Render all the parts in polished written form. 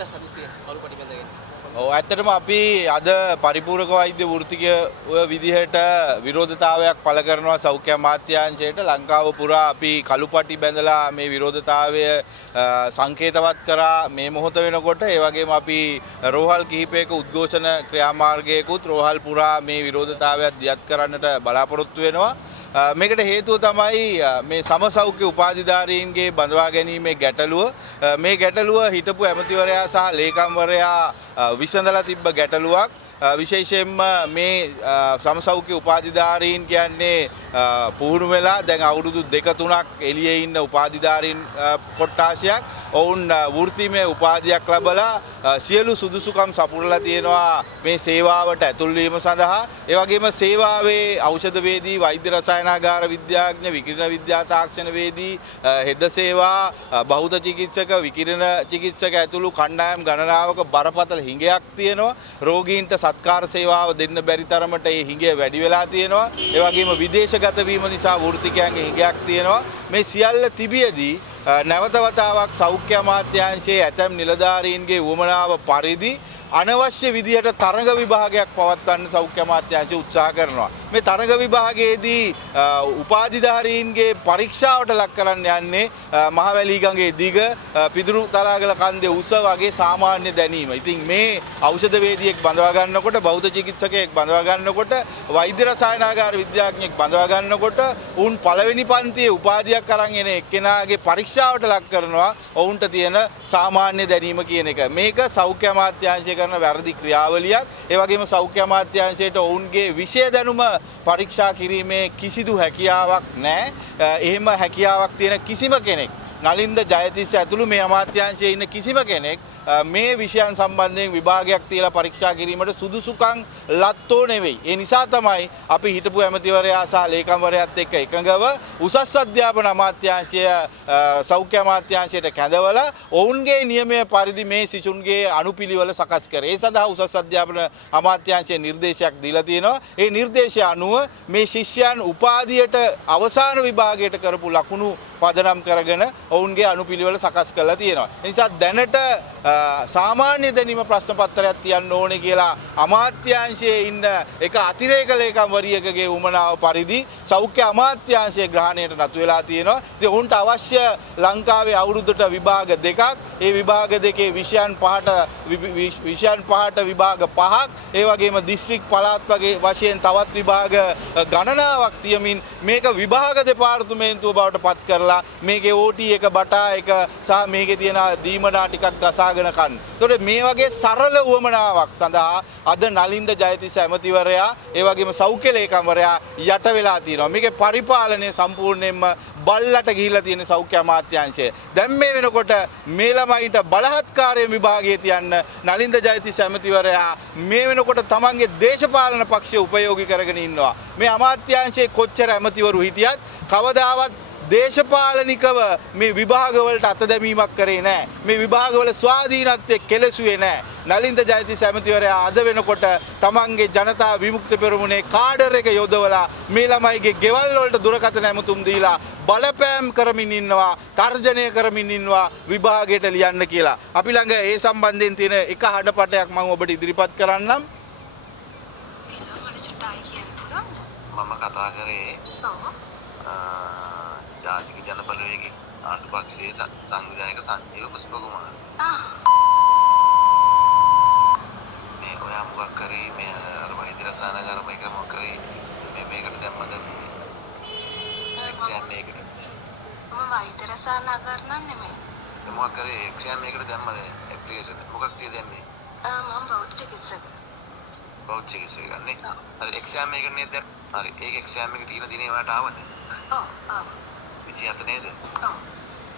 මොකද හදිසිය කළුපටි බැඳගෙන? ඔව් ඇත්තටම අපි අද පරිපූර්ණක වෛද්‍ය වෘත්තිකය විදිහට විරෝධතාවයක් පළ කරනවා සෞඛ්‍ය අමාත්‍යාංශයට. ලංකාව පුරා අපි කළුපටි බැඳලා මේ විරෝධතාවය සංකේතවත් කරා මේ මොහොත වෙනකොට. ඒ වගේම අපි රෝහල් කිහිපයක උද්ඝෝෂණ ක්‍රියාමාර්ගයකුත් රෝහල් පුරා මේ විරෝධතාවයත් දියත් කරන්නට බලාපොරොත්තු වෙනවා. මේකට හේතුව තමයි මේ සමසෞඛ්‍ය උපාධිධාරීන්ගේ බඳවා ගැනීමේ ගැටලුව. මේ ගැටලුව හිටපු ඇමතිවරයා සහ ලේකම්වරයා විසඳලා තිබ්බ ගැටලුවක්. විශේෂයෙන්ම මේ සමසෞඛ්‍ය උපාධිධාරීන් කියන්නේ පුහුණු වෙලා දැන් අවුරුදු 2-3ක් එළියේ ඉන්න උපාධිධාරීන් කොට්ටාශයක්. ඔවුන් වෘත්තිමය උපාධියක් ලැබලා සියලු සුදුසුකම් සපුරලා තියෙනවා මේ සේවාවට ඇතුල් වීම සඳහා. ඒ වගේම සේවාවේ ඖෂධවේදී, වෛද්‍ය රසායනාගාර විද්‍යාඥ, විකිරණ විද්‍යා තාක්ෂණවේදී, හෙද සේවා, බහුත චිකිත්සක, විකිරණ චිකිත්සක ඇතුළු කණ්ඩායම් ගණනාවක බරපතල හිඟයක් තියෙනවා. රෝගීන්ට සත්කාර සේවාව දෙන්න බැරි තරමට ඒ හිඟය වැඩි වෙලා තියෙනවා. ඒ වගේම විදේශගත වීම නිසා වෘත්තිකයන්ගේ හිඟයක් තියෙනවා. මේ සියල්ල තිබියදී නැවත වතාවක් සෞඛ්‍ය අමාත්‍යාංශයේ ඇතැම් නිලධාරීන්ගේ උවමනාව පරිදි අනවශ්‍ය විදිහට තරඟ විභාගයක් පවත්වන්න සෞඛ්‍ය අමාත්‍යාංශය උත්සාහ කරනවා. මේ තරඟ විභාගයේදී උපාධිධාරීන්ගේ පරීක්ෂාවට ලක් කරන්න යන්නේ මහවැලිගඟේ දිග, පිදුරු තලාගල කන්දේ උස වගේ සාමාන්‍ය දැනීම. ඉතින් මේ ඖෂධවේදියෙක් බඳවා ගන්නකොට, බෞද්ධ චිකිත්සකයෙක් බඳවා ගන්නකොට, වෛද්‍ය රසායනාගාර විද්‍යාඥයෙක් බඳවා ගන්නකොට උන් පළවෙනි පන්තියේ උපාධියක් අරන් එන එක්කෙනාගේ පරීක්ෂාවට ලක් කරනවා ඔවුන්ට තියෙන සාමාන්‍ය දැනීම කියන එක. මේක සෞඛ්‍ය අමාත්‍යාංශය කරන වැරදි ක්‍රියාවලියක්. ඒ වගේම සෞඛ්‍ය අමාත්‍යාංශයට ඔවුන්ගේ විෂය දැනුම පරීක්ෂා කිරීමේ කිසිදු හැකියාවක් නැහැ. එහෙම හැකියාවක් තියෙන කිසිම කෙනෙක්, නලින්ද ජයතිස්ස ඇතුළු මේ අමාත්‍යාංශයේ ඉන්න කිසිම කෙනෙක් මේ විෂයන් සම්බන්ධයෙන් විභාගයක් තියලා පරීක්ෂා කිරීමට සුදුසුකම් ලත්තෝ නෙවෙයි. ඒ නිසා තමයි අපි හිටපු ඇමතිවරයා සහ ලේකම්වරයාත් එක්ක එකඟව උසස් අධ්‍යාපන අමාත්‍යාංශය සෞඛ්‍ය අමාත්‍යාංශයට කැඳවලා ඔවුන්ගේ නියමය පරිදි මේ සිසුන්ගේ අනුපිළිවෙල සකස් කරේ. ඒ සඳහා උසස් අධ්‍යාපන අමාත්‍යාංශය නිර්දේශයක් දීලා තියෙනවා. ඒ නිර්දේශය අනුව මේ ශිෂ්‍යයන් උපාධියට අවසාන විභාගයට කරපු ලකුණු පදනම් කරගෙන ඔවුන්ගේ අනුපිළිවෙල සකස් කරලා තියෙනවා. ඒ නිසා දැනට සාමාන්‍ය දැනීම ප්‍රශ්න පත්‍රයක් තියන්න ඕනේ කියලා අමාත්‍යාංශයේ ඉන්න එක අතිරේක ලේකම්වරියකගේ උමනාව පරිදි සෞඛ්‍ය අමාත්‍යාංශයේ ග්‍රහණයට නතු වෙලා තියෙනවා. ඉතින් උන්ට අවශ්‍ය ලංකාවේ අවුරුද්දට විභාග දෙකක්, ඒ විභාග දෙකේ විෂයන් පහට විභාග පහක්, ඒ වගේම දිස්ත්‍රික් පළාත් වගේ වශයෙන් තවත් විභාග ගණනාවක් තියමින් මේක විභාග දෙපාර්තමේන්තුව බවට පත් කරලා මේකේ OT එක, බටා එක සහ මේකේ තියෙන දීමනා ටිකක් ගසාගෙන කන්න. ඒතකොට මේ වගේ සරල උවමනාවක් සඳහා අද නලින්ද ජයතිස්ස ඇමතිවරයා, ඒ වගේම සෞඛ්‍ය ලේකම්වරයා යට වෙලා තියෙනවා. මේකේ පරිපාලනය සම්පූර්ණයෙන්ම බල්ලට ගිහිල්ලා තියෙන සෞඛ්‍ය අමාත්‍යාංශය. දැන් මේ වෙනකොට මේ ළමයින්ට බලහත්කාරයෙන් විභාගයේ තියන්න නලින්ද ජයතිස්ස ඇමතිවරයා මේ වෙනකොට තමන්ගේ දේශපාලන පක්ෂය උපයෝගී කරගෙන ඉන්නවා. මේ අමාත්‍යාංශයේ කොච්චර ඇමතිවරු හිටියත් කවදාවත් දේශපාලනිකව මේ විභාගවලට අත දැමීමක් කරේ නැහැ. මේ විභාගවල ස්වාධීනත්වයේ කෙලෙසුවේ නැහැ. නලින්ද ජයතිස්ස ඇමතිවරයා අද වෙනකොට තමන්ගේ ජනතා විමුක්ති පෙරමුණේ කාඩර් එක යොදවලා මේ ළමයිගේ ගෙවල් වලට දුරකථන ඇමතුම් දීලා බලපෑම් කරමින් ඉන්නවා, තර්ජනය කරමින් ඉන්නවා විභාගයට ලියන්න කියලා. අපි ළඟ ඒ සම්බන්ධයෙන් තියෙන එක හඩපටයක් මම ඔබට ඉදිරිපත් කරන්නම්. මම කතා කරේ ජාතික ජන බලවේගයේ ආණ්ඩු පක්ෂයේ සංවිධායක සංජීව පුෂ්පකුමාර. මේ ඔයා මොකක් කරේ මේ අර වෛද්‍ය රසායනගාර මේක මොකක් කරේ මේ මේකට දැම්මද එක්සෑම් මේකට? මම වෛද්‍ය රසායනගාර නම් නෙමෙයි. මොකක් කරේ එක්සෑම් මේකට දැම්මද ඇප්ලිකේෂන් මොකක් තිය දැම්මේ? මම බෞද්ධ චිකිත්සක. බෞද්ධ චිකිත්සක ගන්නේ. හරි එක්සෑම් මේක නේද? හරි ඒක එක්සෑම් එක තියෙන දිනේ ඔයාට ආවද? ඔව් ආවා. 27 නේද? ඔව්.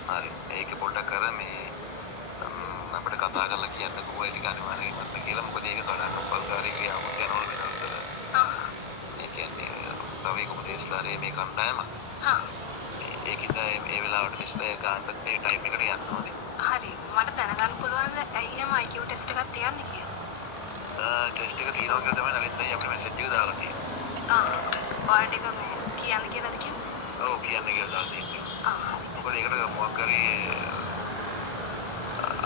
හරි. ඒක පොඩ්ඩක් කර මේ අපිට කතා කරලා කියන්න කොහොමද ටික අනිවාර්යයෙන් මට කියලා. මොකද ඒක කඩා කම්පල්කාරී ක්‍රියාවක් යනවල මේ දවස්වල. ඒ කියන්නේ රවි කුමදේස්ලාරේ මේ කණ්ඩායම. ඒකිට මේ වෙලාවට මිස්ලේ ගන්නත් මේ ටයිම් එකට යන්න ඕනේ. හරි. මට දැනගන්න පුළුවන්ද ඇයි එහෙම IQ ටෙස්ට් එකක් තියන්නේ කියලා? ටෙස්ට් එක තියනවා කියලා තමයි නලින්ද අපිට මෙසේජ් එක දාලා තියෙන්නේ. ඔයාලට එක මේ කියන්න කියලාද කිව්වේ? ඔව් කියන්න කියලා දාලා තියෙන්නේ. මොකද ඒකට මොකක් කරේ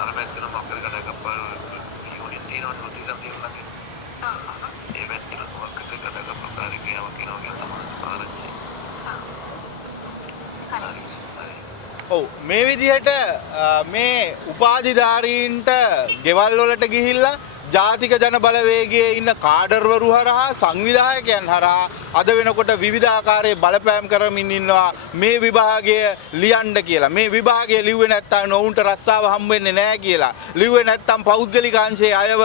අර පැත්තට මොකක් කරේ කඩ කප්පා ඔව් මේ විදිහට මේ උපාධිධාරීන්ට ගෙවල් වලට ගිහිල්ලා ජාතික ජන බලවේගයේ ඉන්න කාඩර්වරු හරහා සංවිධායකයන් හරහා අද වෙනකොට විවිධාකාරයේ බලපෑම් කරමින් ඉන්නවා මේ විභාගය ලියන්න කියලා. මේ විභාගය ලිව්වේ නැත්නම් ඔවුන්ට රස්සාව හම් වෙන්නේ නැහැ කියලා. ලිව්වේ නැත්නම් පෞද්ගලික අංශයේ අයව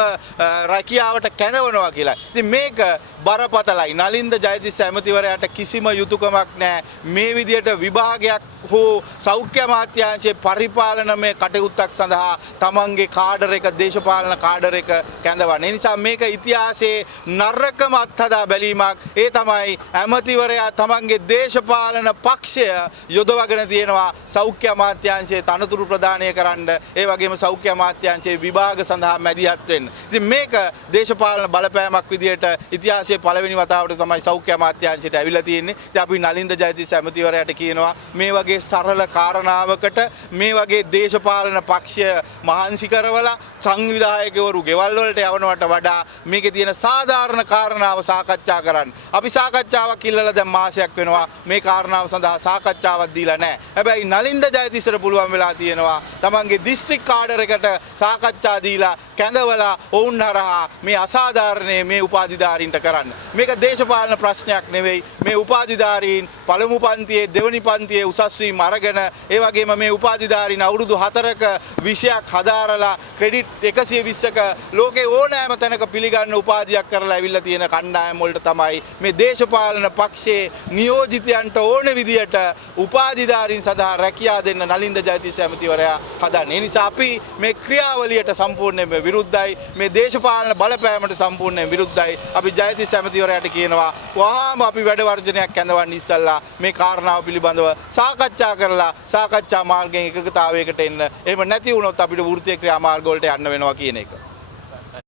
රැකියාවට කැඳවනවා කියලා. ඉතින් මේක බරපතලයි. නලින්ද ජයතිස්ස ඇමතිවරයාට කිසිම යුතුයකමක් නැහැ. මේ විදියට විභාගයක් හෝ සෞඛ්‍ය අමාත්‍යාංශයේ පරිපාලනමය කටයුත්තක් සඳහා තමන්ගේ කාඩර් එක දේශපාලන කාඩර් එක කැඳවන. ඒ නිසා මේක ඉතිහාසයේ නරකම අත්හදා බැලීමක්. ඒ තමයි ඇමතිවරයා තමන්ගේ දේශපාලන පක්ෂය යොදවගෙන තියෙනවා සෞඛ්‍ය අමාත්‍යාංශයේ තනතුරු ප්‍රදානය කරන්න. ඒ වගේම සෞඛ්‍ය අමාත්‍යාංශයේ විභාග සඳහා මැදිහත් වෙන්න. ඉතින් මේක දේශපාලන බලපෑමක් විදියට ඉතිහාසයේ පළවෙනි වතාවට තමයි සෞඛ්‍ය අමාත්‍යාංශයට ඇවිල්ලා තියෙන්නේ. ඉතින් අපි නලින්ද ජයතිස්ස ඇමතිවරයාට කියනවා මේ වගේ සරල කාරණාවකට මේ වගේ දේශපාලන පක්ෂය මහන්සි කරවලා සංවිධායකවරු ගෙවල් වලට යවනවට වඩා මේකේ තියෙන සාධාරණ කාරණාව සාකච්ඡා කරන්න. අපි සාකච්ඡාවක් ඉල්ලලා දැන් මාසයක් වෙනවා මේ කාරණාව සඳහා සාකච්ඡාවක් දීලා නැහැ. හැබැයි නලින්ද ජයතිස්සට පුළුවන් වෙලා තියෙනවා තමන්ගේ දිස්ත්‍රික් කාඩර් එකට සාකච්ඡා දීලා කැඳවලා ඔවුන් හරහා මේ අසාධාරණේ මේ උපාධිධාරීන්ට කරන්න. මේක දේශපාලන ප්‍රශ්නයක් නෙවෙයි. මේ උපාධිධාරීන් පළමු පන්තියේ දෙවනි පන්තියේ උසස් වීම අරගෙන ඒ වගේම මේ උපාධිධාරීන් අවුරුදු 4ක විෂයක් හදාරලා ක්‍රෙඩිට් 120ක ලෝකේ ඕනෑම තැනක පිළිගන්න උපාධියක් කරලා ඇවිල්ලා තියෙන කණ්ඩායම් වලට තමයි මේ දේශපාලන පක්ෂයේ නියෝජිතයන්ට ඕන විදියට උපාධිධාරීන් සඳහා රැකියාව දෙන්න නලින්ද ජයතිස්ස ඇමතිවරයා හදන්නේ. ඒ නිසා අපි මේ ක්‍රියාවලියට සම්පූර්ණයෙන්ම විරුද්ධයි. මේ දේශපාලන බලපෑමට සම්පූර්ණයෙන් විරුද්ධයි. අපි ජයතිස්ස ඇමතිවරයාට කියනවා වහාම අපි වැඩ වර්ජනයක් ඇඳවන්න ඉස්සල්ලා මේ කාරණාව පිළිබඳව සාකච්ඡා කරලා සාකච්ඡා මාර්ගයෙන් එකගතාවයකට එන්න. එහෙම නැති වුණොත් අපිට වෘත්තීය ක්‍රියා මාර්ග වලට යන්න වෙනවා කියන එක.